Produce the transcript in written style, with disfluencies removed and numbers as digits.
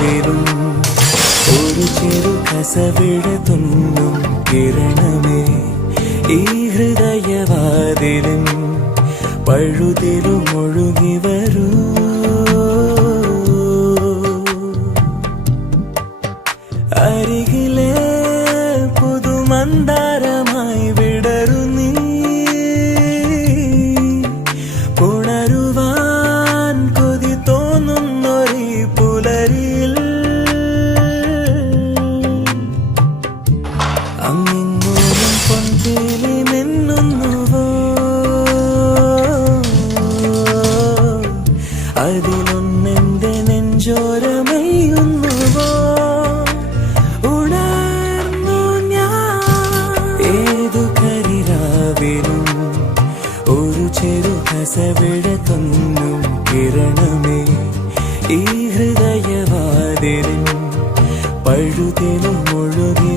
കരിരാവിലും ഒരു ചെറു കസവിട തുന്നും കിരണമേ ഈ ഹൃദയവാതിലും പഴുതിലും ഒഴുകി വരൂ. അരികിലെ പുതുമന്ദാരമായി വിടരു നീ, ഉണരുവാൻ കൊതി തോന്നുന്നൊരു പുലരിയിൽ അങ്ങിങ്ങോളം പൊൻപേലി മിന്നുന്നുവോ, അതിലൊന്നെന്റെ നെഞ്ചോരമയുന്നുവോ. ഉണർന്നു ഞാൻ ഏതു കരിരാവിലും ഒരു ചെറു കസവിട തൊന്നും കിരണമേ ഈ ഹൃദയവാതിലും പഴുതിലും ഒഴുകി